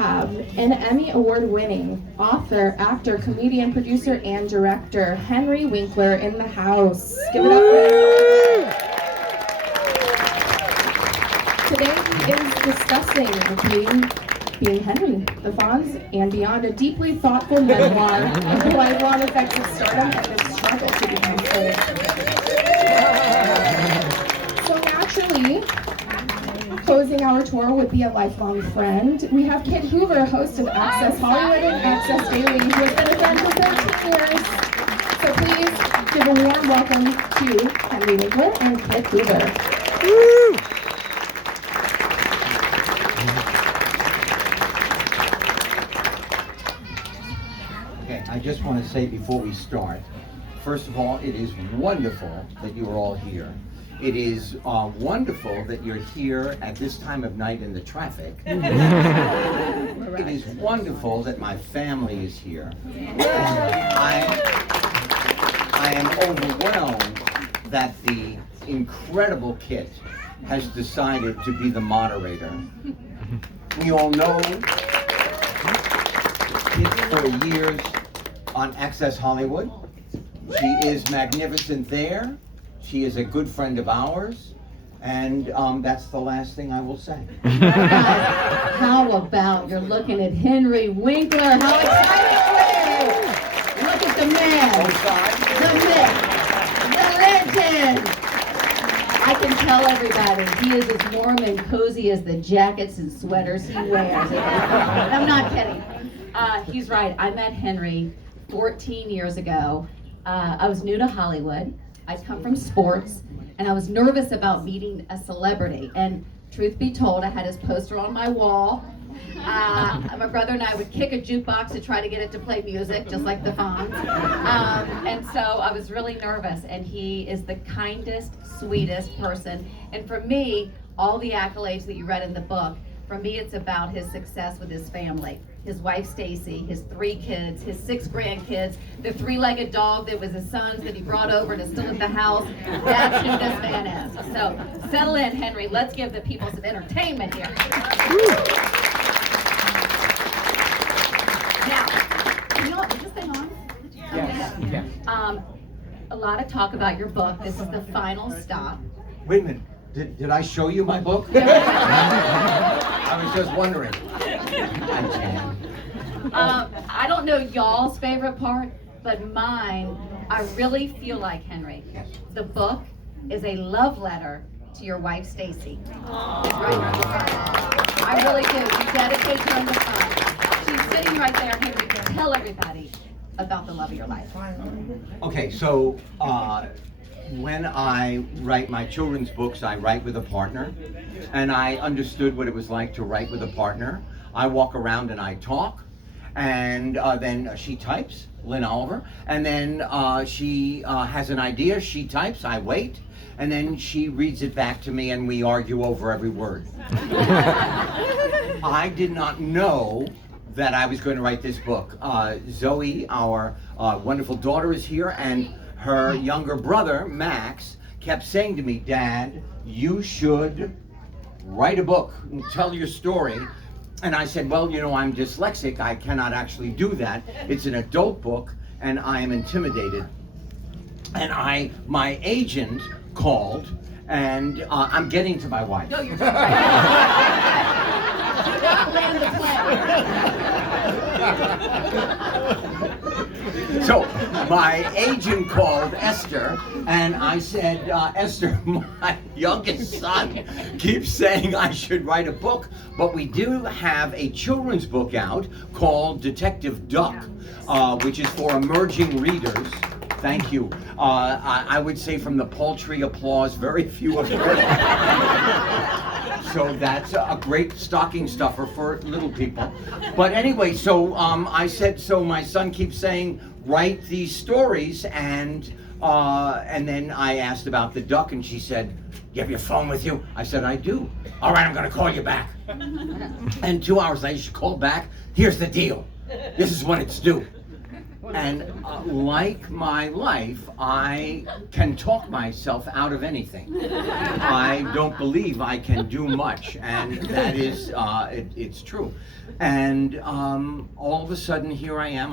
have an Emmy Award-winning author, actor, comedian, producer, and director, Henry Winkler, in the house. Give it up for him. Today he is discussing being Henry, the Fonz, and beyond, a deeply thoughtful memoir of the lifelong effects of stardom and the struggle to become whole. So naturally, closing our tour would be a lifelong friend. We have Kit Hoover, host of Access Hollywood and Access Daily, who has been a friend for 13 years. So please give a warm welcome to Henry Winkler and Kit Hoover. Woo! Okay, I just want to say before we start, first of all, it is wonderful that you are all here. It is wonderful that you're here at this time of night in the traffic. It is wonderful that my family is here. I am overwhelmed that the incredible Kit has decided to be the moderator. We all know Kit for years on Access Hollywood. She is magnificent there. She is a good friend of ours, and that's the last thing I will say. How about you're looking at Henry Winkler? How excited are you? Look at the man, the myth, the legend. I can tell everybody he is as warm and cozy as the jackets and sweaters he wears. I'm not kidding. He's right. I met Henry 14 years ago. I was new to Hollywood. I'd come from sports, and I was nervous about meeting a celebrity. And truth be told, I had his poster on my wall. My brother and I would kick a jukebox to try to get it to play music, just like the Fonz. And so I was really nervous, and he is the kindest, sweetest person. And for me, all the accolades that you read in the book, for me, it's about his success with his family. His wife Stacy, his 3 kids, his 6 grandkids, the 3-legged dog that was his son's that he brought over and is still at the house. That's who this man is. So settle in, Henry. Let's give the people some entertainment here. Now, is this thing on? Yes. Okay. A lot of talk about your book. This is the final stop. Wait a minute. Did I show you my book? I was just wondering. I don't know y'all's favorite part, but mine, I really feel like, Henry, the book is a love letter to your wife, Stacy. It's right here on the front. I really do. You dedicate her on the front. She's sitting right there, Henry. Tell everybody about the love of your life. Okay, so when I write my children's books, I write with a partner, and I understood what it was like to write with a partner. I walk around and I talk, and then she types, Lynn Oliver, and then she has an idea, she types, I wait, and then she reads it back to me and we argue over every word. I did not know that I was going to write this book. Zoe, our wonderful daughter, is here, and her younger brother, Max, kept saying to me, Dad, you should write a book and tell your story. And I said, well, you know, I'm dyslexic. I cannot actually do that. It's an adult book, and I am intimidated. And my agent called, and I'm getting to my wife. No, you're not. Do not land the plane. So my agent called Esther, and I said, Esther, my youngest son keeps saying I should write a book, but we do have a children's book out called Detective Duck, which is for emerging readers. Thank you. I would say from the paltry applause, very few of them. So that's a great stocking stuffer for little people. But anyway, so I said, so my son keeps saying, write these stories, and then I asked about the duck, and she said, you have your phone with you? I said, I do. All right, I'm gonna call you back. And 2 hours later, she called back. Here's the deal. This is when it's due. And like my life, I can talk myself out of anything. I don't believe I can do much, and that is, it's true. And all of a sudden, here I am.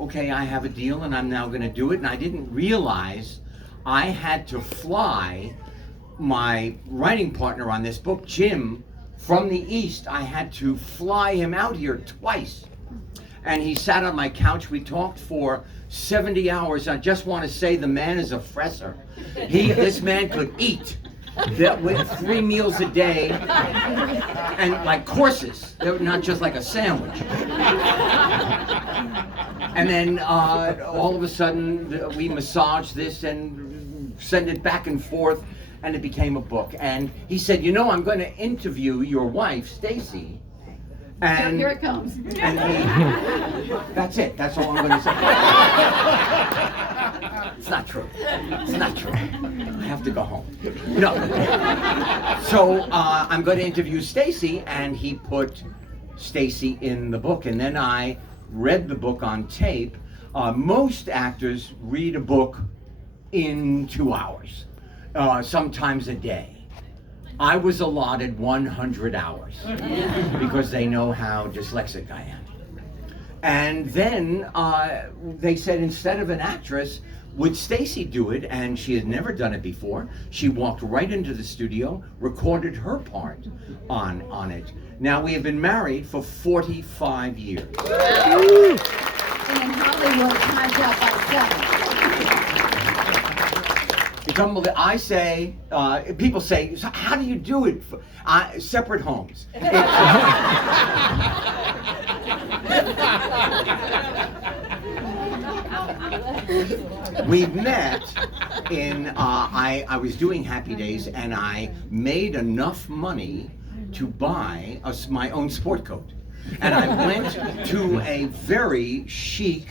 Okay, I have a deal, and I'm now going to do it. And I didn't realize I had to fly my writing partner on this book, Jim, from the East. I had to fly him out here twice. And he sat on my couch. We talked for 70 hours. I just want to say the man is a fresser. This man could eat with 3 meals a day and like courses. They were not just like a sandwich. And then all of a sudden we massaged this and sent it back and forth, and it became a book. And he said, you know, I'm going to interview your wife, Stacy. And here it comes. And that's it. That's all I'm going to say. It's not true. It's not true. I have to go home. No. So I'm going to interview Stacy, and he put Stacy in the book. And then I read the book on tape. Most actors read a book in 2 hours, sometimes a day. I was allotted 100 hours because they know how dyslexic I am. And then they said, instead of an actress, would Stacy do it? And she had never done it before. She walked right into the studio, recorded her part on it. Now we have been married for 45 years. And in Hollywood, time's out by 7. It's unbelievable. I say, people say, so how do you do it? Separate homes. We met in, I was doing Happy Days, and I made enough money to buy my own sport coat. And I went to a very chic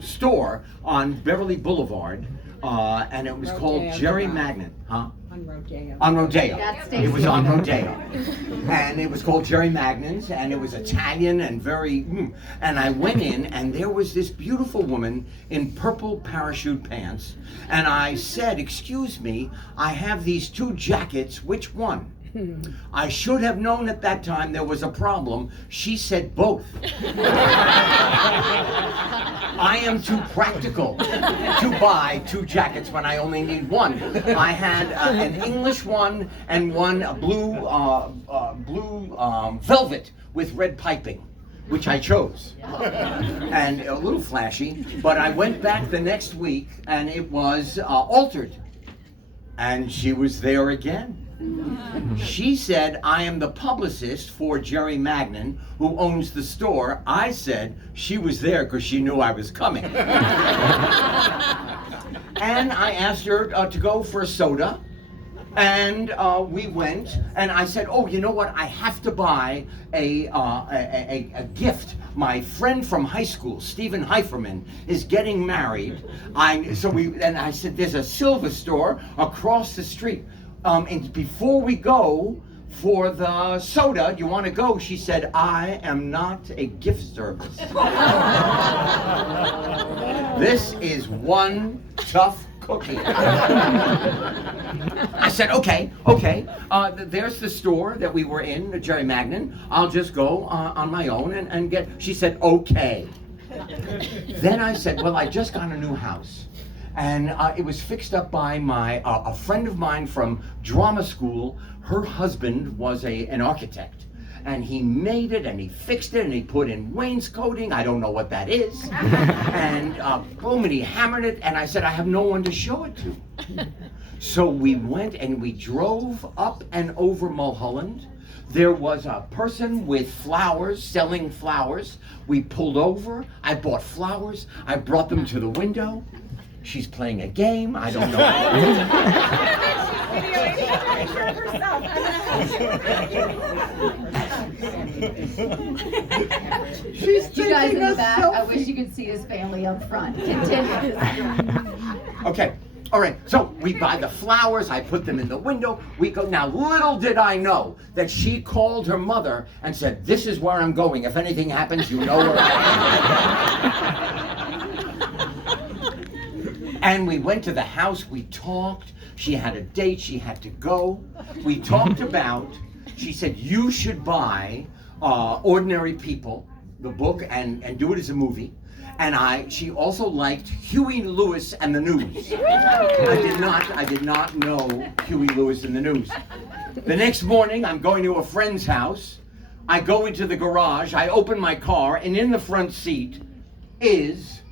store on Beverly Boulevard, and it was called Jerry Magnin. Huh? On Rodeo. On Rodeo. It was on Rodeo. Rodeo. And it was called Jerry Magnin's, and it was Italian and very, and I went in, and there was this beautiful woman in purple parachute pants, and I said, excuse me, I have these 2 jackets, which one? I should have known at that time there was a problem. She said both. I am too practical to buy 2 jackets when I only need one. I had an English one and one blue velvet with red piping, which I chose. And a little flashy, but I went back the next week and it was altered. And she was there again. She said, I am the publicist for Jerry Magnin, who owns the store. I said she was there because she knew I was coming. And I asked her to go for a soda. And we went, and I said, oh, you know what? I have to buy a gift. My friend from high school, Stephen Heiferman, is getting married. And I said, there's a silver store across the street. And before we go for the soda, you want to go? She said, I am not a gift service. This is one tough cookie. I said, okay. There's the store that we were in, Jerry Magnin. I'll just go on my own and get. She said, okay. Then I said, well, I just got a new house. And it was fixed up by a friend of mine from drama school. Her husband was an architect. And he made it, and he fixed it, and he put in wainscoting. I don't know what that is. And boom, and he hammered it. And I said, I have no one to show it to. So we went and we drove up and over Mulholland. There was a person with flowers, selling flowers. We pulled over. I bought flowers. I brought them to the window. She's playing a game. I don't know. She's you guys in the back, I wish you could see his family up front. Continue. Okay, All right, so we buy the flowers, I put them in the window, we go. Now, little did I know that she called her mother and said, "This is where I'm going. If anything happens, you know where I am." And we went to the house, we talked, she had a date, she had to go. We talked about, she said, "You should buy Ordinary People," the book, and do it as a movie. And she also liked Huey Lewis and the News. I did not know Huey Lewis and the News. The next morning, I'm going to a friend's house. I go into the garage, I open my car, and in the front seat is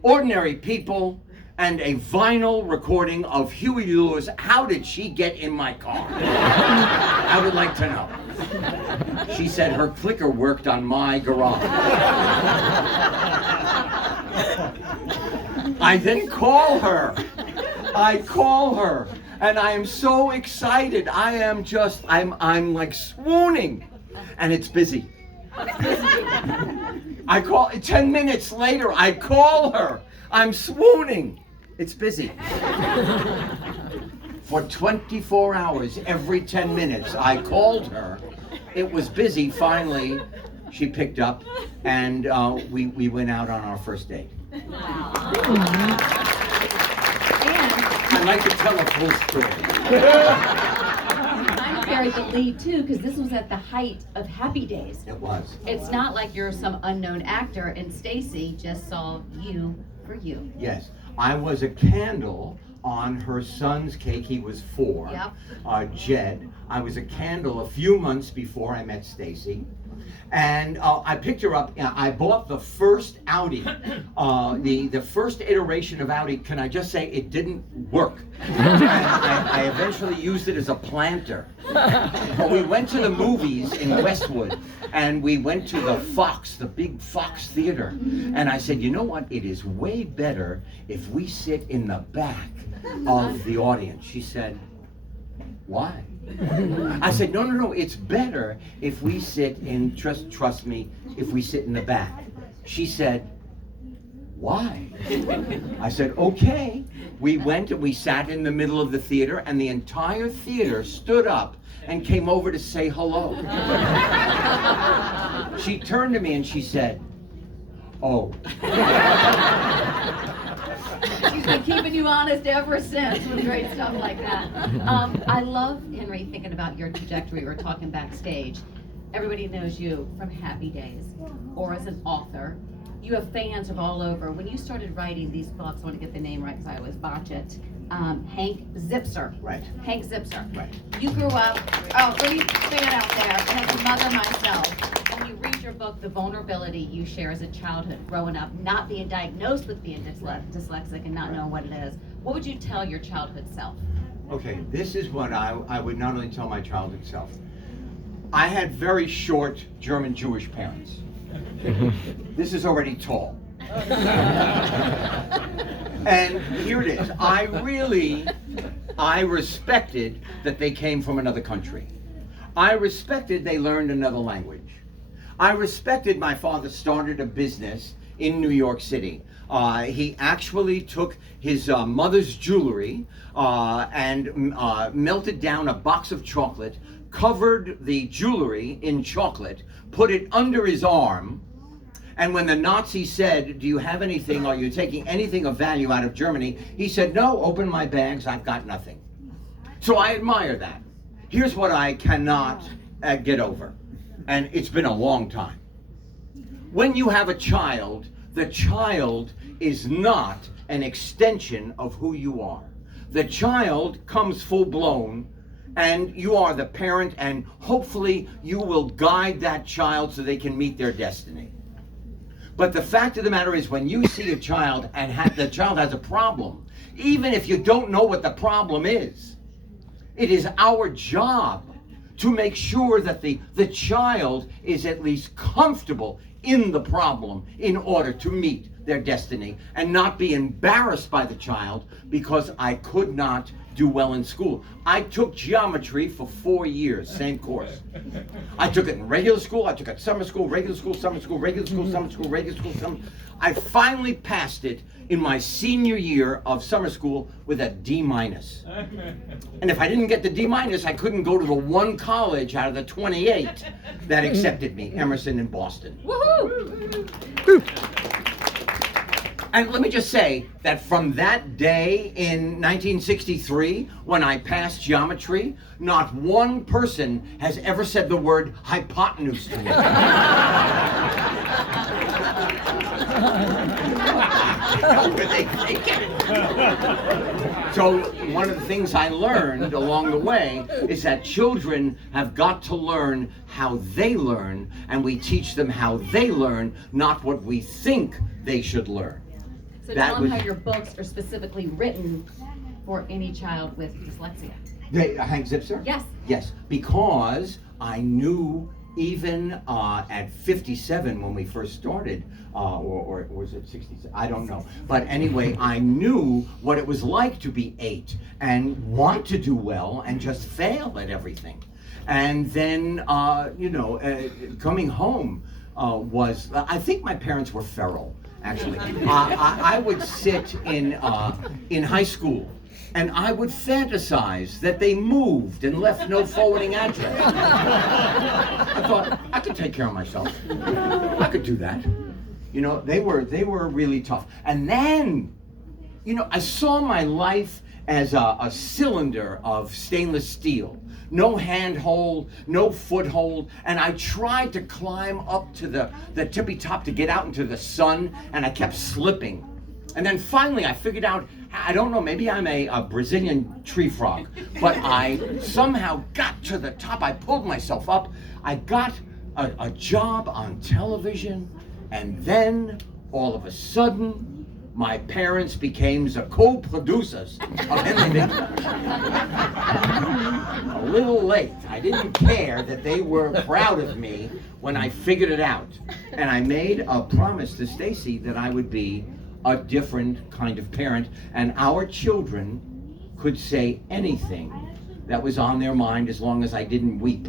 Ordinary People and a vinyl recording of Huey Lewis. How did she get in my car? I would like to know. She said her clicker worked on my garage. I then call her. And I am so excited. I'm like swooning. And it's busy. I call, 10 minutes later, I call her. I'm swooning. It's busy. For 24 hours, every 10 minutes, I called her. It was busy. Finally, she picked up, and we went out on our first date. Wow. I'd like to tell a full story. I'm carried the lead too, because this was at the height of Happy Days. It was. It's not like you're some unknown actor, and Stacy just saw you for you. Yes, I was a candle on her son's cake. He was 4. Yep. Jed. I was a candle a few months before I met Stacy. And I picked her up. I bought the first Audi, the first iteration of Audi. Can I just say it didn't work? I eventually used it as a planter. But we went to the movies in Westwood, and we went to the big Fox Theater. And I said, "You know what? It is way better if we sit in the back of the audience." She said, "Why?" I said, no, it's better if we sit in, trust me, if we sit in the back. She said, "Why?" I said, "Okay." We went and we sat in the middle of the theater, and the entire theater stood up and came over to say hello. She turned to me and she said, "Oh." She's been keeping you honest ever since with great stuff like that. I love, Henry, thinking about your trajectory. We're talking backstage. Everybody knows you from Happy Days or as an author. You have fans of all over. When you started writing these books, I want to get the name right because I always botch it. Hank Zipser. Right. Hank Zipser. Right. You grew up, great fan out there, and as a mother myself. When you read your book, the vulnerability you share as a childhood, growing up, not being diagnosed with being dyslexic and not knowing what it is, what would you tell your childhood self? Okay, this is what I would not only tell my childhood self. I had very short German Jewish parents. This is already tall. And here it is. I respected that they came from another country. I respected they learned another language. I respected my father started a business in New York City. He actually took his mother's jewelry and melted down a box of chocolate, covered the jewelry in chocolate, put it under his arm, and when the Nazis said, "Do you have anything, are you taking anything of value out of Germany?" he said, "No, open my bags, I've got nothing." So I admire that. Here's what I cannot get over, and it's been a long time. When you have a child, the child is not an extension of who you are. The child comes full blown, and you are the parent, and hopefully you will guide that child so they can meet their destiny. But the fact of the matter is, when you see a child and the child has a problem, even if you don't know what the problem is, it is our job to make sure that the child is at least comfortable in the problem in order to meet their destiny and not be embarrassed by the child because I could not do well in school. I took geometry for 4 years, same course. I took it in regular school, I took it summer school, regular school, summer school, regular school, summer school, regular school, summer. I finally passed it in my senior year of summer school with a D-. And if I didn't get the D-, I couldn't go to the one college out of the 28 that accepted me, Emerson in Boston. Woohoo! And let me just say that from that day in 1963, when I passed geometry, not one person has ever said the word hypotenuse to me. They get it. So one of the things I learned along the way is that children have got to learn how they learn, and we teach them how they learn, not what we think they should learn. So tell them how your books are specifically written for any child with dyslexia. Hank Zipser? Yes. Yes, because I knew even at 57 when we first started, or was it 67? I don't know. But anyway, I knew what it was like to be 8 and want to do well and just fail at everything. And then, coming home was, I think my parents were feral, actually. I would sit in high school and I would fantasize that they moved and left no forwarding address. I thought, I could take care of myself. I could do that. You know, they were really tough. And then, I saw my life as a cylinder of stainless steel. No handhold, no foothold, and I tried to climb up to the tippy top to get out into the sun, and I kept slipping. And then finally I figured out, I don't know, maybe I'm a Brazilian tree frog, but I somehow got to the top. I pulled myself up. I got a job on television, and then all of a sudden, my parents became the co-producers of Henry Winkler. A little late. I didn't care that they were proud of me when I figured it out. And I made a promise to Stacy that I would be a different kind of parent, and our children could say anything that was on their mind as long as I didn't weep.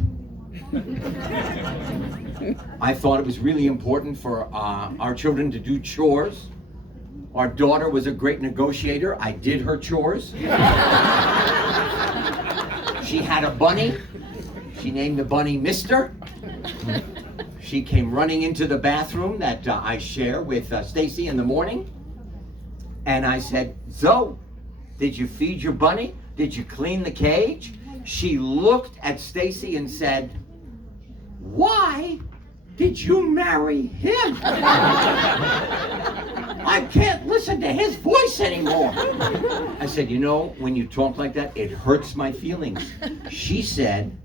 I thought it was really important for our children to do chores. Our daughter was a great negotiator. I did her chores. She had a bunny. She named the bunny Mister. She came running into the bathroom that I share with Stacy in the morning. And I said, Zoe, did you feed your bunny? Did you clean the cage? She looked at Stacy and said, why did you marry him? I can't listen to his voice anymore. I said, when you talk like that, it hurts my feelings. She said,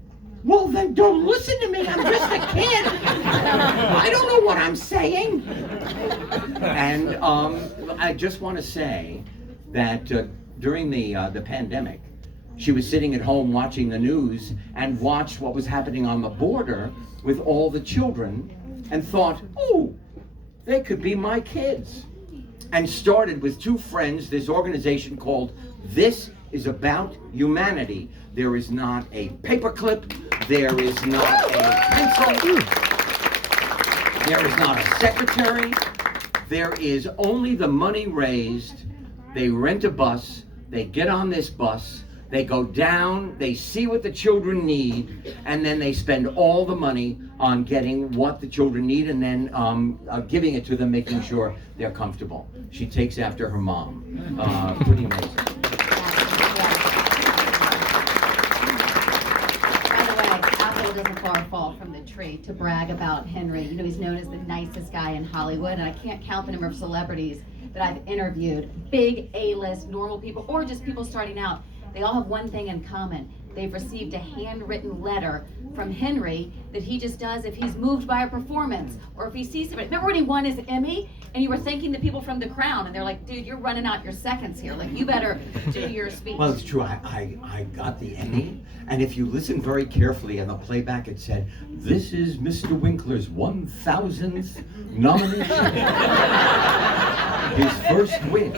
well, then don't listen to me. I'm just a kid. I don't know what I'm saying. And I just want to say that during the pandemic, she was sitting at home watching the news and watched what was happening on the border with all the children and thought, oh, they could be my kids. And started with 2 friends this organization called This Is About Humanity. There is not a paperclip, there is not a pencil, there is not a secretary, there is only the money raised. They rent a bus, they get on this bus, they go down, they see what the children need, and then they spend all the money on getting what the children need and then giving it to them, making sure they're comfortable. She takes after her mom. Pretty amazing. By the way, apple doesn't far fall from the tree to brag about Henry. He's known as the nicest guy in Hollywood, and I can't count the number of celebrities that I've interviewed, big A-list, normal people, or just people starting out. They all have one thing in common. They've received a handwritten letter from Henry that he just does if he's moved by a performance or if he sees somebody. Remember when he won his Emmy and you were thanking the people from The Crown and they're like, dude, you're running out your seconds here. Like, you better do your speech. Well, it's true. I got the Emmy, and if you listen very carefully in the playback, it said, this is Mr. Winkler's 1,000th nomination. His first win.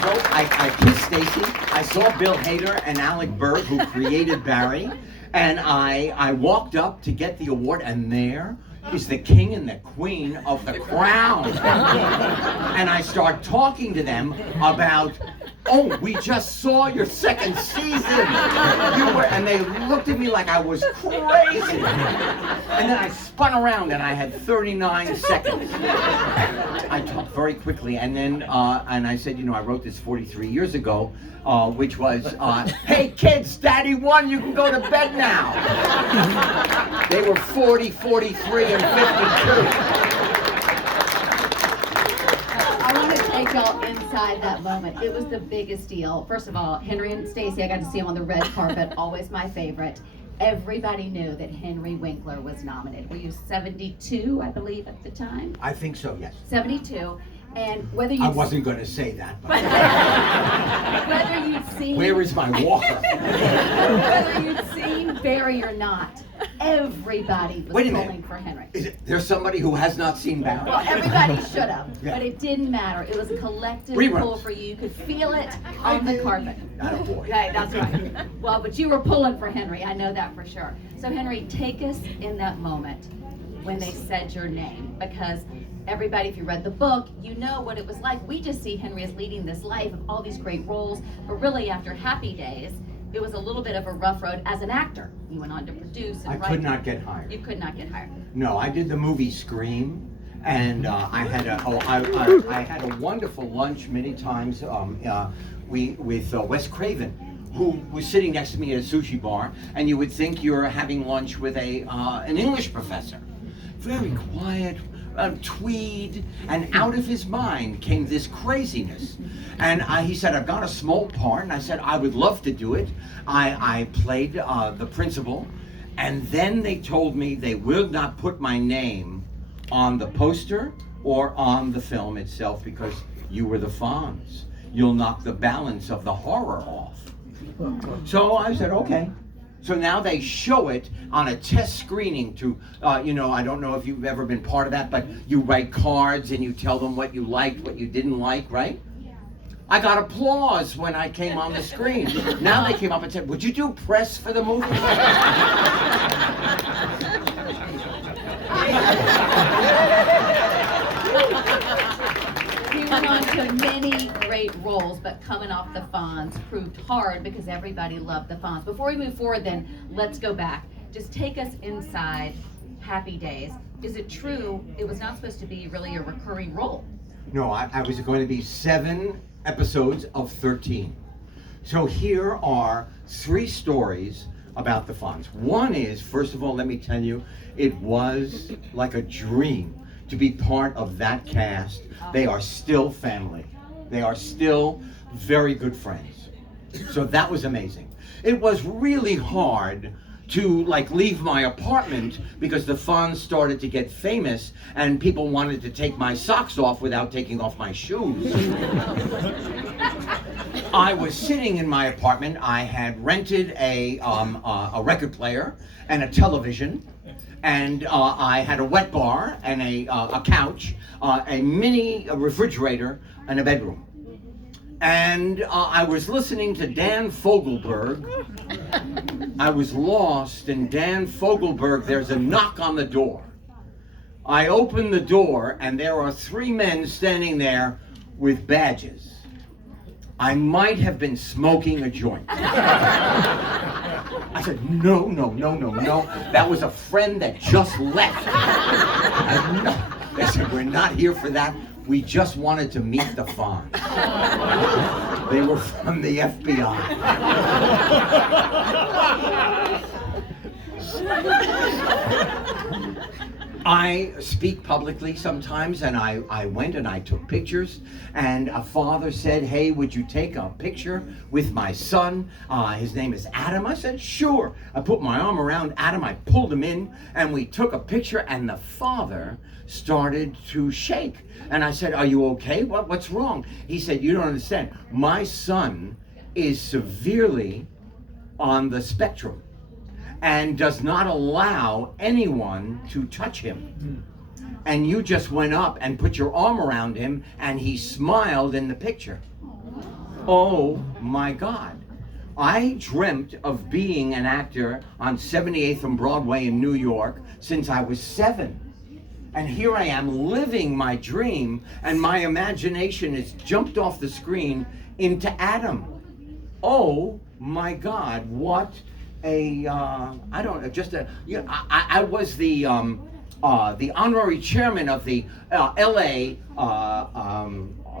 So I kissed Stacy. I saw Bill Hader and Alec Berg, who created Barry. And I walked up to get the award, and there is the king and the queen of The Crown. And I start talking to them about, oh, we just saw your second season. And they looked at me like I was crazy. And then I spun around and I had 39 seconds. I talked very quickly, and then and I said, I wrote this 43 years ago, which was, hey kids, Daddy won, you can go to bed now. They were 40, 43, and 52. I want to take y'all inside that moment. It was the biggest deal. First of all, Henry and Stacy, I got to see them on the red carpet, always my favorite. Everybody knew that Henry Winkler was nominated. Were you 72, I believe, at the time? I think so, yes. 72. And whether you I wasn't going to say that, but whether you'd seen where is my walker? whether you'd seen Barry or not, everybody was pulling for Henry. Is there somebody who has not seen Barry? Well, everybody should have, Yeah. but it didn't matter. It was a collective Reruns. pull for you. You could feel it on the carpet. Not a boy. Right, that's right. Well, but you were pulling for Henry. I know that for sure. So Henry, take us in that moment when they said your name, because everybody, if you read the book, you know what it was like. We just see Henry as leading this life of all these great roles, but really after Happy Days, it was a little bit of a rough road as an actor. You went on to produce and I write. could not get hired. You could not get hired. No, I did the movie Scream, and I had a wonderful lunch many times with Wes Craven, who was sitting next to me at a sushi bar, and you would think you were having lunch with an English professor. Very quiet, tweed, and out of his mind came this craziness. And he said, I've got a small part, and I said, I would love to do it. I played the principal, and then they told me they will not put my name on the poster or on the film itself because you were the Fonz. You'll knock the balance of the horror off. So I said, okay. So now they show it on a test screening to, I don't know if you've ever been part of that, but you write cards and you tell them what you liked, what you didn't like, right? I got applause when I came on the screen. Now they came up and said, would you do press for the movie? He went on to many great roles, but coming off the Fonz proved hard because everybody loved the Fonz. Before we move forward then, let's go back. Just take us inside Happy Days. Is it true it was not supposed to be really a recurring role? No, I was going to be 7 episodes of 13. So here are 3 stories about the Fonz. One is, first of all, let me tell you, it was like a dream to be part of that cast. They are still family. They are still very good friends. So that was amazing. It was really hard to leave my apartment because the Fonz started to get famous and people wanted to take my socks off without taking off my shoes. I was sitting in my apartment. I had rented a record player and a television, and I had a wet bar and a couch, a mini refrigerator, and a bedroom. And I was listening to Dan Fogelberg. I was lost, and Dan Fogelberg, there's a knock on the door. I open the door, and there are 3 men standing there with badges. I might have been smoking a joint. I said, no. That was a friend that just left. No. They said, we're not here for that. We just wanted to meet the Fonz. They were from the FBI. I speak publicly sometimes, and I went and I took pictures, and a father said, hey, would you take a picture with my son? His name is Adam. I said, sure. I put my arm around Adam, I pulled him in, and we took a picture, and the father started to shake. And I said, are you okay? What's wrong? He said, you don't understand. My son is severely on the spectrum and does not allow anyone to touch him. And you just went up and put your arm around him, and he smiled in the picture. Oh my God. I dreamt of being an actor on 78th and Broadway in New York since I was 7. And here I am living my dream, and my imagination has jumped off the screen into Adam. Oh my God, what a, I don't know, just a, you know, I was the honorary chairman of the LA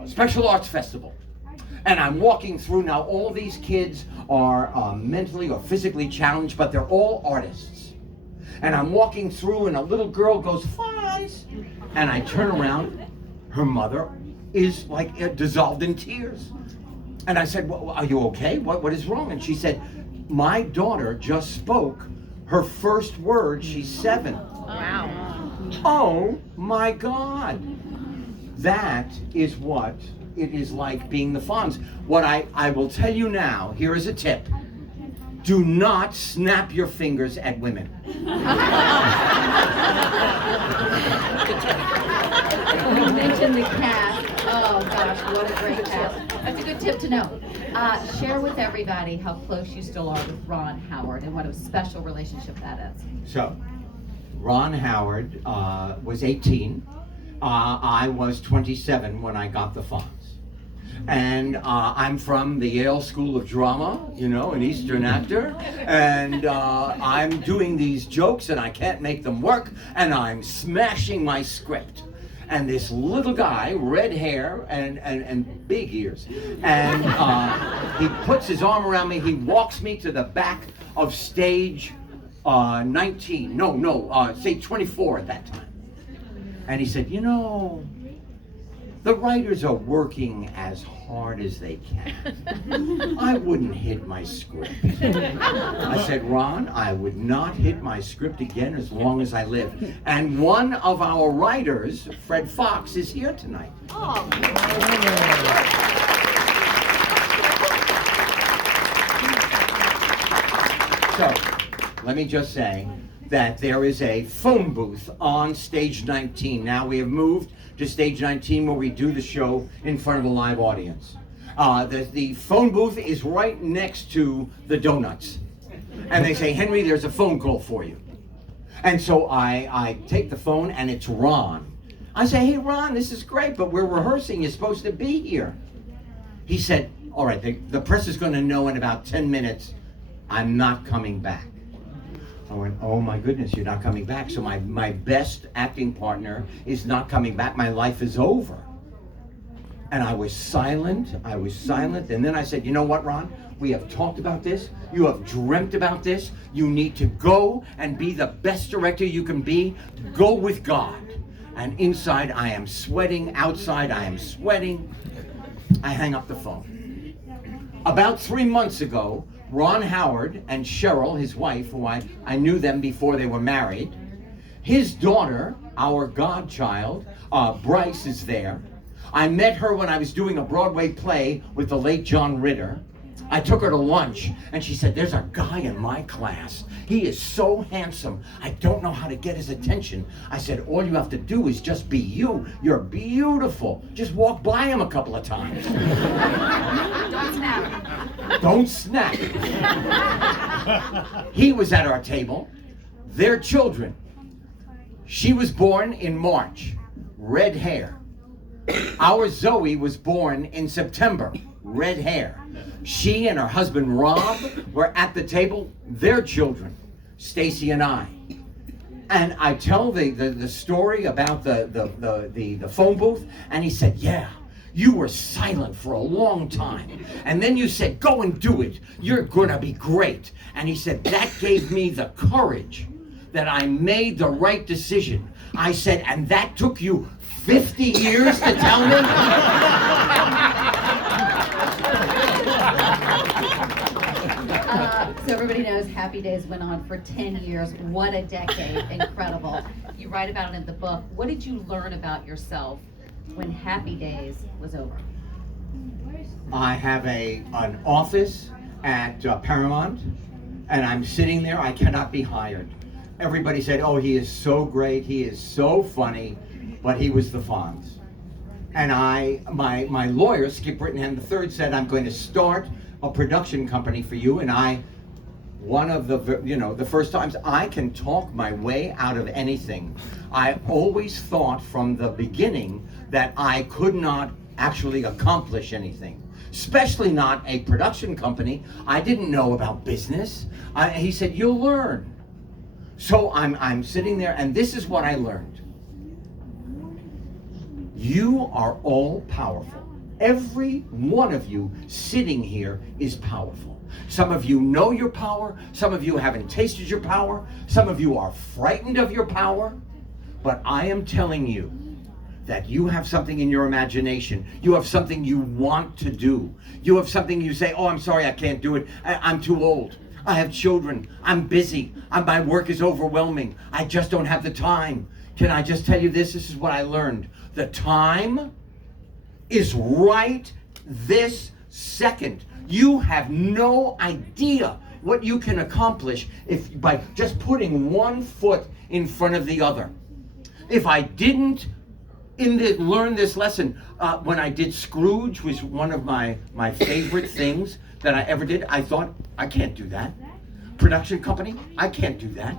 Special Arts Festival. And I'm walking through now, all these kids are mentally or physically challenged, but they're all artists. And I'm walking through and a little girl goes, "Fonz," and I turn around, her mother is like dissolved in tears. And I said, well, "Are you okay? What is wrong?" And she said, "My daughter just spoke her first word. She's 7. Wow. Oh my God. That is what it is like being the Fonz. What I will tell you now, here is a tip. Do not snap your fingers at women. You mentioned the cast. Oh gosh, what a great cast. That's a good tip to know. Share with everybody how close you still are with Ron Howard and what a special relationship that is. So, Ron Howard was 18. I was 27 when I got the Fonz. And I'm from the Yale School of Drama, you know, an Eastern actor. And I'm doing these jokes and I can't make them work. And I'm smashing my script. And this little guy, red hair and big ears. And he puts his arm around me. He walks me to the back of stage 19. Stage 24 at that time. And he said, "You know, the writers are working as hard as they can. I wouldn't hit my script." I said, "Ron, I would not hit my script again as long as I live." And one of our writers, Fred Fox, is here tonight. Oh. So, let me just say that there is a phone booth on stage 19. Now we have moved to stage 19 where we do the show in front of a live audience. The phone booth is right next to the donuts. And they say, "Henry, there's a phone call for you." And so I take the phone and it's Ron. I say, "Hey Ron, this is great, but we're rehearsing. You're supposed to be here." He said, "All right, the press is going to know in about 10 minutes I'm not coming back." I went, "Oh my goodness, you're not coming back. So my best acting partner is not coming back. My life is over." And I was silent. And then I said, "You know what, Ron? We have talked about this. You have dreamt about this. You need to go and be the best director you can be. Go with God." And inside I am sweating. Outside I am sweating. I hang up the phone. About 3 months ago, Ron Howard and Cheryl, his wife, who I knew them before they were married, his daughter, our godchild, Bryce, is there. I met her when I was doing a Broadway play with the late John Ritter. I took her to lunch, and she said, "There's a guy in my class. He is so handsome. I don't know how to get his attention." I said, "All you have to do is just be you. You're beautiful. Just walk by him a couple of times." Don't snap. Don't snap. He was at our table. Their children. She was born in March, red hair. Our Zoe was born in September, red hair. She and her husband Rob were at the table, their children, Stacy and I. And I tell the story about the phone booth, and he said, "Yeah, you were silent for a long time. And then you said, 'Go and do it. You're gonna be great.' And he said, that gave me the courage that I made the right decision." I said, "And that took you 50 years to tell me?" So everybody knows Happy Days went on for 10 years. What a decade. Incredible. You write about it in the book. What did you learn about yourself when Happy Days was over? I have an office at Paramount, and I'm sitting there. I cannot be hired. Everybody said, "Oh, he is so great. He is so funny," but he was the Fonz. And my lawyer, Skip Rittenham III, said, I'm going to start a production company for you. And one of the first times I can talk my way out of anything. I always thought from the beginning that I could not actually accomplish anything, especially not a production company. I didn't know about business. He said, you'll learn. So I'm sitting there, and this is what I learned. You are all powerful. Every one of you sitting here is powerful. Some of you know your power. Some of you haven't tasted your power. Some of you are frightened of your power. But I am telling you that you have something in your imagination. You have something you want to do. You have something you say, oh, I'm sorry, I can't do it. I'm too old. I have children. I'm busy. My work is overwhelming. I just don't have the time. Can I just tell you this? This is what I learned. The time is right this second. You have no idea what you can accomplish by just putting one foot in front of the other. If I didn't learn this lesson, when I did Scrooge, was one of my favorite things that I ever did. I thought, I can't do that. Production company, I can't do that.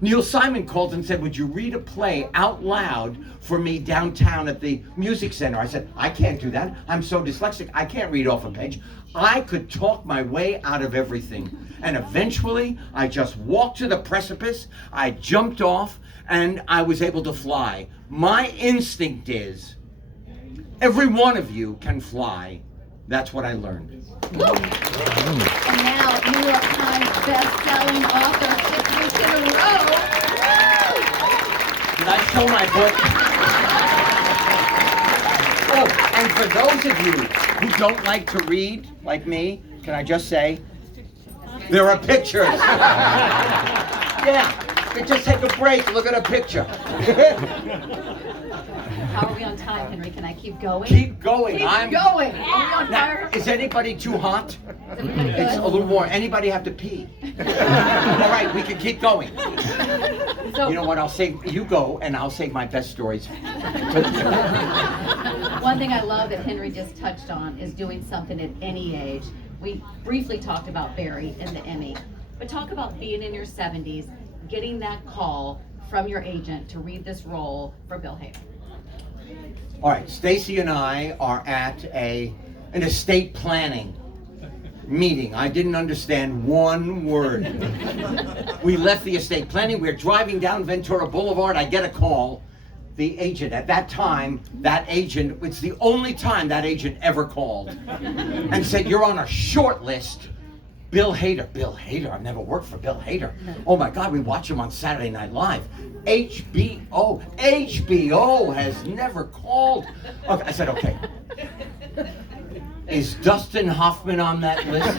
Neil Simon called and said, would you read a play out loud for me downtown at the music center? I said, I can't do that. I'm so dyslexic, I can't read off a page. I could talk my way out of everything. And eventually, I just walked to the precipice, I jumped off, and I was able to fly. My instinct is, every one of you can fly. That's what I learned. And now, New York Times best-selling author 6 weeks in a row. Did I show my book? Oh, and for those of you who don't like to read, like me, can I just say, there are pictures. Yeah, just take a break, look at a picture. How are we on time, Henry? Can I keep going? Keep going. Keep going. Are we on Now, fire? is anybody too hot? Is everybody good? It's a little warm. Anybody have to pee? All right, we can keep going. So, You know what? You go, and I'll save my best stories. one thing I love that Henry just touched on is doing something at any age. We briefly talked about Barry and the Emmy, but talk about being in your 70s, getting that call from your agent to read this role for Bill Hader. All right, Stacy and I are at an estate planning meeting. I didn't understand one word. We left the estate planning. We're driving down Ventura Boulevard. I get a call. The agent, at that time, it's the only time that agent ever called and said, you're on a short list. Bill Hader. Bill Hader. I've never worked for Bill Hader. Oh my God, we watch him on Saturday Night Live. HBO has never called. Okay, I said, okay. Is Dustin Hoffman on that list?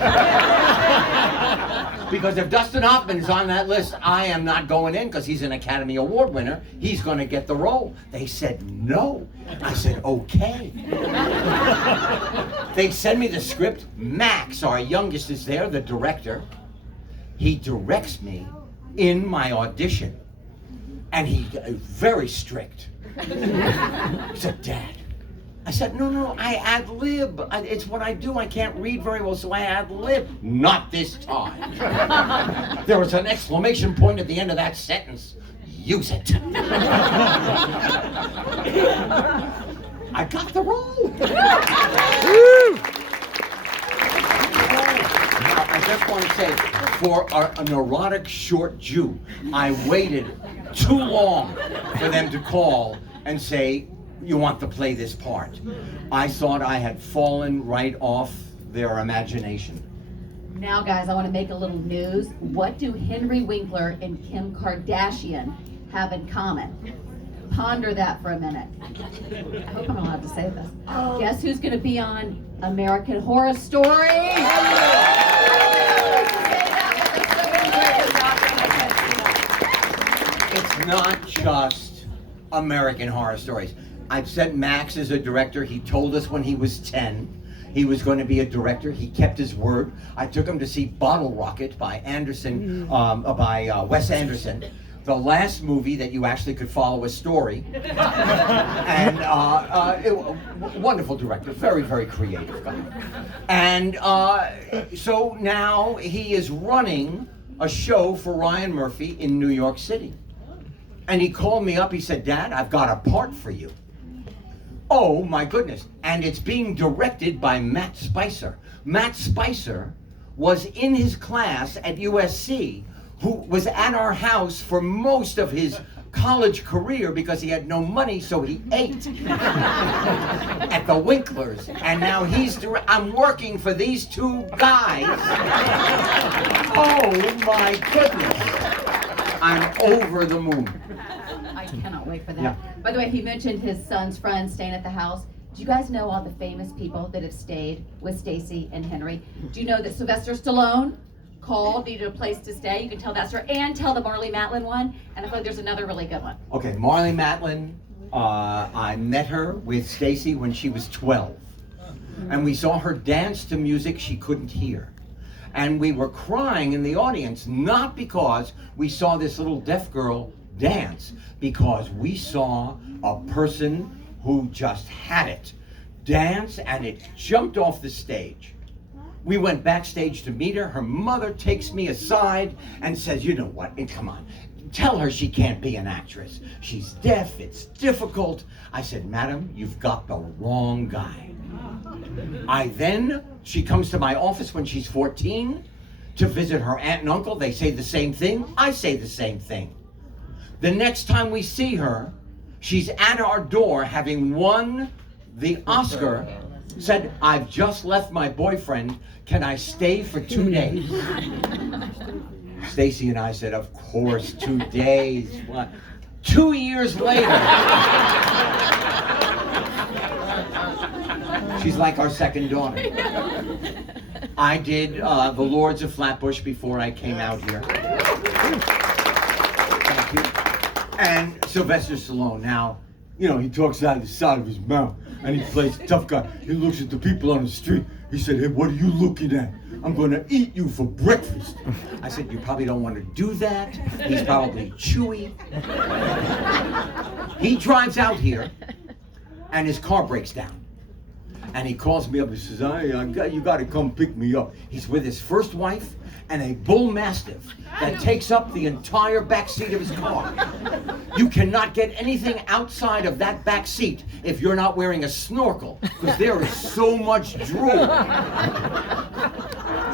Because if Dustin Hoffman is on that list, I am not going in because he's an Academy Award winner. He's going to get the role. They said no. I said, okay. They send me the script. Max, our youngest, is there, the director. He directs me in my audition. And he's very strict. He said, Dad. I said, no, I ad-lib. It's what I do. I can't read very well, so I ad-lib. Not this time. There was an exclamation point at the end of that sentence. Use it. I got the role. I just want to say, for a neurotic short Jew, I waited too long for them to call and say, you want to play this part. I thought I had fallen right off their imagination. Now, guys, I want to make a little news. What do Henry Winkler and Kim Kardashian have in common? Ponder that for a minute. I hope I'm allowed to say this. Guess who's going to be on American Horror Story? It's not just American Horror Stories. I've sent Max as a director. He told us when he was 10 he was going to be a director. He kept his word. I took him to see Bottle Rocket by Wes Anderson. the last movie that you actually could follow a story. And wonderful director, very, very creative guy. And so now he is running a show for Ryan Murphy in New York City. And he called me up, he said, Dad, I've got a part for you. Oh my goodness. And it's being directed by Matt Spicer. Matt Spicer was in his class at USC, who was at our house for most of his college career because he had no money, so he ate at the Winklers. And now I'm working for these two guys. Oh my goodness. I'm over the moon. I cannot wait for that. Yeah. By the way, he mentioned his son's friends staying at the house. Do you guys know all the famous people that have stayed with Stacy and Henry? Do you know that Sylvester Stallone called, needed a place to stay? You can tell that story, and tell the Marlee Matlin one. And I feel like there's another really good one. Okay, Marlee Matlin, I met her with Stacy when she was 12. And we saw her dance to music she couldn't hear. And we were crying in the audience, not because we saw this little deaf girl dance, because we saw a person who just had it dance, and it jumped off the stage. We went backstage to meet her. Her mother takes me aside and says, you know what, come on, tell her she can't be an actress. She's deaf, it's difficult. I said, Madam, you've got the wrong guy. She comes to my office when she's 14 to visit her aunt and uncle. They say the same thing, I say the same thing. The next time we see her, she's at our door having won the Oscar, said, I've just left my boyfriend, can I stay for 2 days? Stacy and I said, of course, 2 days. What? 2 years later, she's like our second daughter. I did The Lords of Flatbush before I came out here. Thank you. And Sylvester Stallone, now, you know, he talks out of the side of his mouth and he plays tough guy. He looks at the people on the street. He said, hey, what are you looking at? I'm going to eat you for breakfast. I said, you probably don't want to do that. He's probably chewy. He drives out here and his car breaks down. And he calls me up and says, you got to come pick me up. He's with his first wife and a bull mastiff that takes up the entire back seat of his car. You cannot get anything outside of that back seat if you're not wearing a snorkel, because there is so much drool.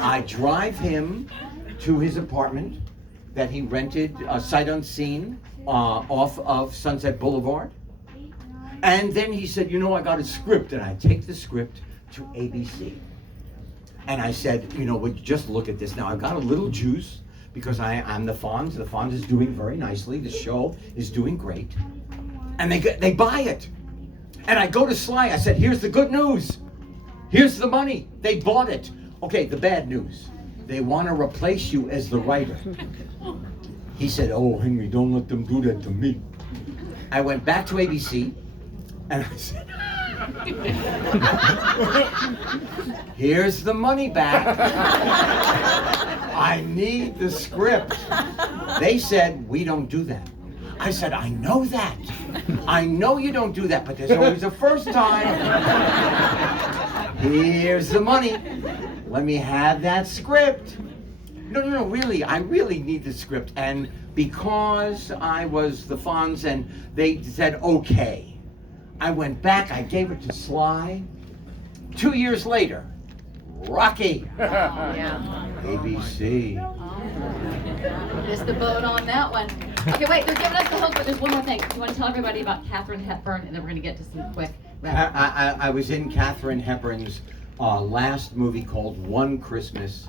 I drive him to his apartment that he rented sight unseen off of Sunset Boulevard. And then he said, you know, I got a script, and I take the script to ABC. And I said, you know, would you just look at this? Now, I've got a little juice because I'm the Fonz. The Fonz is doing very nicely. The show is doing great. And they buy it. And I go to Sly. I said, here's the good news. Here's the money. They bought it. Okay, the bad news. They want to replace you as the writer. He said, oh, Henry, don't let them do that to me. I went back to ABC. And I said, here's the money back. I need the script. They said, we don't do that. I said, I know that. I know you don't do that, but there's always a first time. Here's the money. Let me have that script. No, really, I really need the script. And because I was the Fonz and they said, okay. I went back, I gave it to Sly. 2 years later, Rocky. Oh, yeah. ABC. Missed the boat on that one. Okay, wait, they're giving us the hook, but there's one more thing. You want to tell everybody about Katharine Hepburn, and then we're going to get to some quick wrap. I was in Katharine Hepburn's last movie called One Christmas.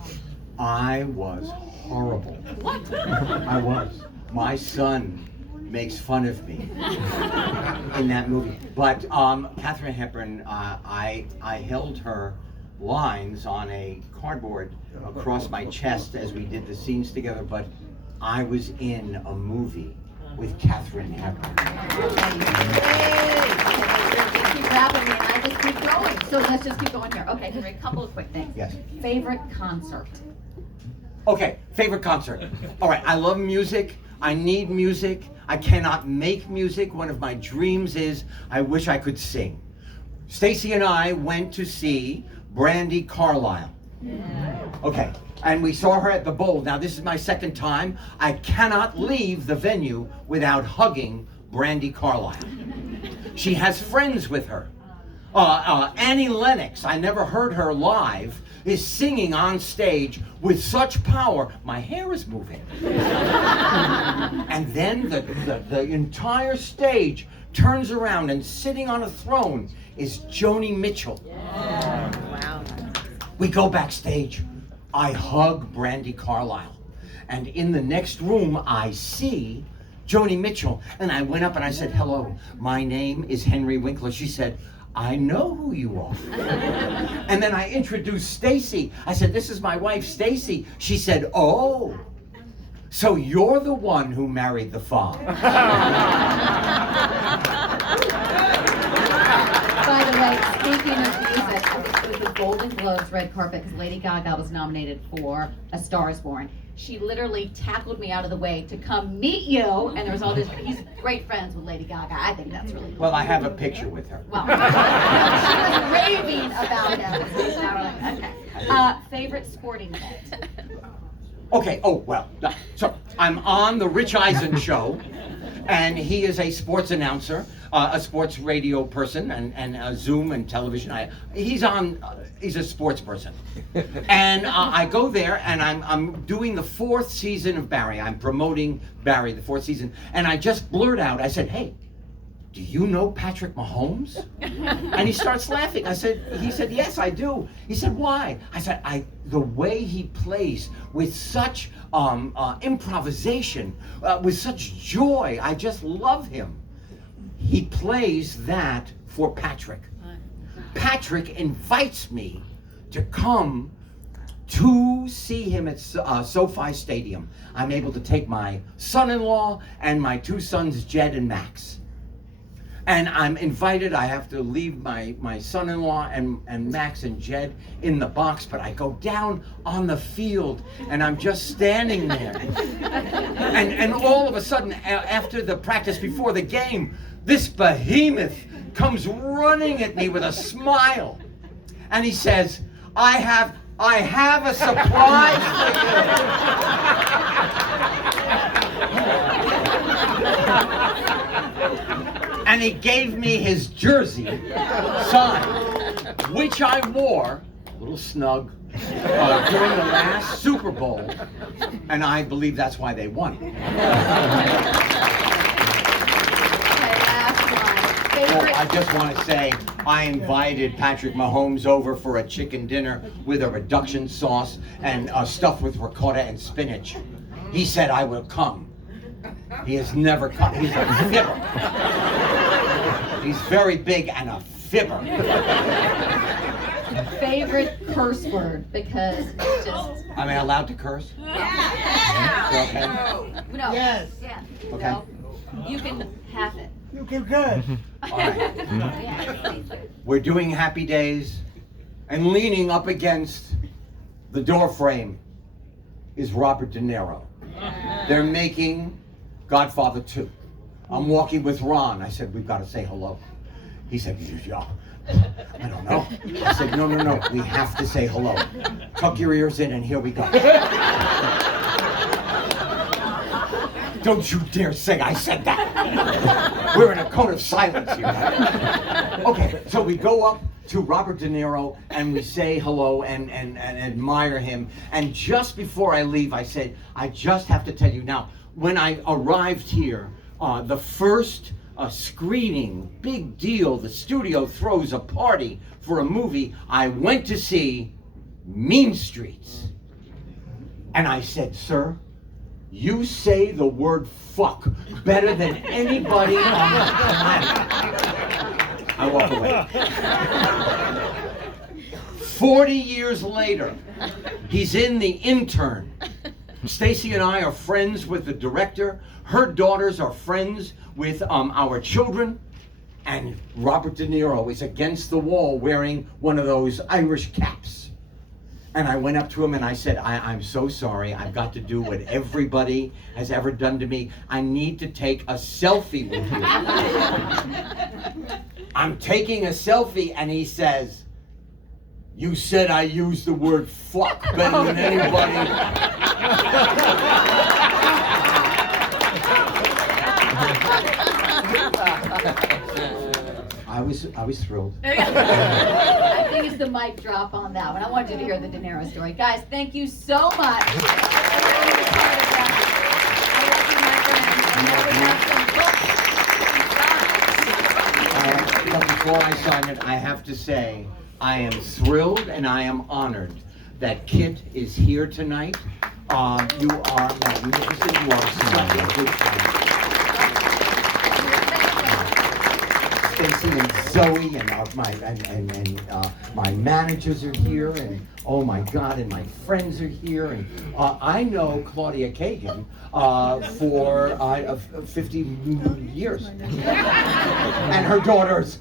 I was horrible. What? I was. My son makes fun of me in that movie. But Katharine Hepburn, I held her lines on a cardboard across my chest as we did the scenes together, but I was in a movie with Katharine Hepburn. Keep wrapping me, and I just keep going. So let's just keep going here. Okay, Henry, a couple of quick things. Yes. Favorite concert? Okay, favorite concert. All right, I love music. I need music. I cannot make music. One of my dreams is I wish I could sing. Stacy and I went to see Brandi Carlile. Okay, and we saw her at the Bowl. Now, this is my second time. I cannot leave the venue without hugging Brandi Carlile. She has friends with her. Annie Lennox, I never heard her live, is singing on stage with such power. My hair is moving. And then the entire stage turns around, and sitting on a throne is Joni Mitchell. Wow. We go backstage. I hug Brandi Carlile. And in the next room, I see Joni Mitchell. And I went up and I said, hello, my name is Henry Winkler. She said, I know who you are. And then I introduced Stacy. I said, this is my wife, Stacy. She said, oh, so you're the one who married the father. By the way, speaking of music, it was the Golden Globes red carpet because Lady Gaga was nominated for A Star Is Born. She literally tackled me out of the way to come meet you, and there was all this. He's great friends with Lady Gaga. I think that's really cool. Well, I have a picture with her. Well, she was raving about him. Okay. Favorite sporting event? Okay, oh, well, so I'm on the Rich Eisen show, and he is a sports announcer, a sports radio person, and Zoom and television. He's a sports person. And I go there, and I'm doing the 4th season of Barry. I'm promoting Barry, the 4th season, and I just blurt out, I said, hey, do you know Patrick Mahomes? And he starts laughing. He said, yes, I do. He said, why? I said, the way he plays with such improvisation, with such joy, I just love him. He plays that for Patrick. Patrick invites me to come to see him at SoFi Stadium. I'm able to take my son-in-law and my 2 sons, Jed and Max. And I'm invited. I have to leave my son-in-law and Max and Jed in the box, but I go down on the field and I'm just standing there. And all of a sudden, after the practice before the game, this behemoth comes running at me with a smile. And he says, I have a surprise for you. And he gave me his jersey signed, which I wore, a little snug, during the last Super Bowl, and I believe that's why they won. Well, I just want to say, I invited Patrick Mahomes over for a chicken dinner with a reduction sauce and stuffed with ricotta and spinach. He said I will come. He has never come. He's a fibber. He's very big and a fibber. Favorite curse word, because it just... Am I allowed to curse? Yeah. Okay. No. Yes. Yeah. Okay. No. You can have it. You can good. All right. Yeah. We're doing Happy Days, and leaning up against the door frame is Robert De Niro. They're making Godfather 2. I'm walking with Ron. I said, we've got to say hello. He said, yeah. I don't know. I said, no, we have to say hello. Tuck your ears in and here we go. Don't you dare say I said that. We're in a cone of silence here. Okay, so we go up to Robert De Niro and we say hello and admire him. And just before I leave, I said, I just have to tell you now, when I arrived here, the first screening, big deal, the studio throws a party for a movie. I went to see Mean Streets. And I said, sir, you say the word fuck better than anybody on the planet. I walk away. 40 years later, he's in The Intern. Stacy and I are friends with the director. Her daughters are friends with our children. And Robert De Niro is against the wall wearing one of those Irish caps. And I went up to him and I said, I'm so sorry. I've got to do what everybody has ever done to me. I need to take a selfie with you. I'm taking a selfie, and he says, you said I used the word fuck better than anybody. I was thrilled. I think it's the mic drop on that one. I want you to hear the De Niro story. Guys, thank you so much. But before I sign it, I have to say, I am thrilled and I am honored that Kit is here tonight. You are magnificent. You are such a good friend. Stacy and Zoe and my managers are here, and oh my God, and my friends are here, and I know Claudia Kagan for 50 years, and her daughters,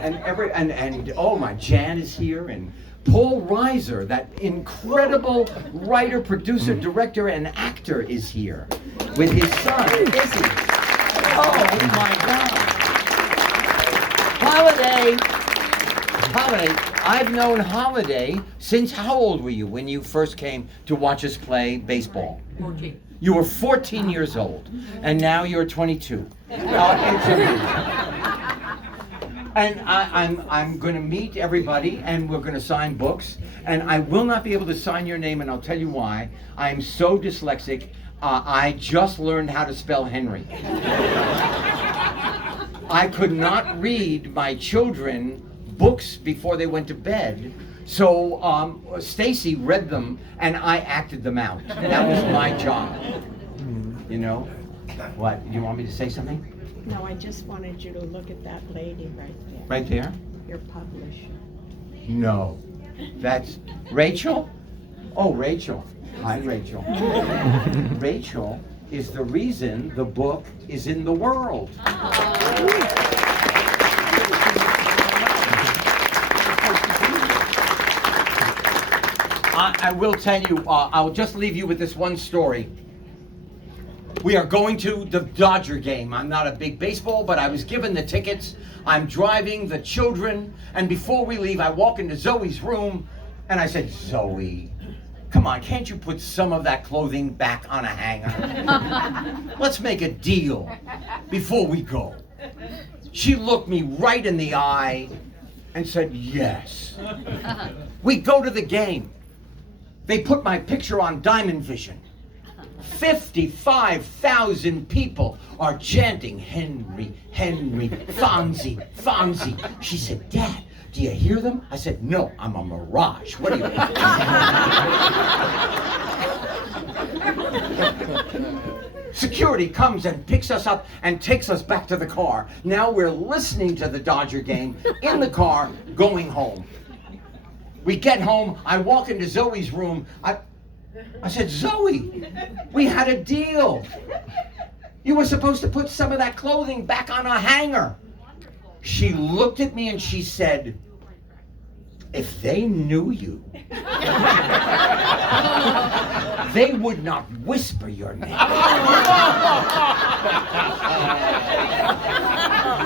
and oh my, Jan is here, and Paul Reiser, that incredible writer, producer, director, and actor, is here with his son, Izzy. Oh my God. Holiday. I've known Holiday since, how old were you when you first came to watch us play baseball? 14. You were 14 years old, and now you're 22. It's amazing. And I'm going to meet everybody, and we're going to sign books, and I will not be able to sign your name, and I'll tell you why. I'm so dyslexic. I just learned how to spell Henry. I could not read my children books before they went to bed, so Stacy read them and I acted them out. That was my job. You know? What? You want me to say something? No, I just wanted you to look at that lady right there. Right there? Your publisher. No. That's Rachel? Oh, Rachel. Hi, Rachel. Rachel is the reason the book is in the world. I will tell you, I'll just leave you with this one story. We are going to the Dodger game. I'm not a big baseball, but I was given the tickets. I'm driving the children, and before we leave, I walk into Zoe's room, and I said, Zoe, come on, can't you put some of that clothing back on a hanger? Let's make a deal before we go. She looked me right in the eye and said, yes. We go to the game. They put my picture on Diamond Vision. 55,000 people are chanting, Henry, Henry, Fonzie, Fonzie. She said, Dad, do you hear them? I said, no, I'm a mirage. What do you Security comes and picks us up and takes us back to the car. Now we're listening to the Dodger game in the car going home. We get home, I walk into Zoe's room. I said, Zoe, we had a deal. You were supposed to put some of that clothing back on a hanger. She looked at me and she said, if they knew you, they would not whisper your name.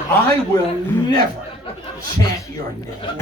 I will never chant your name.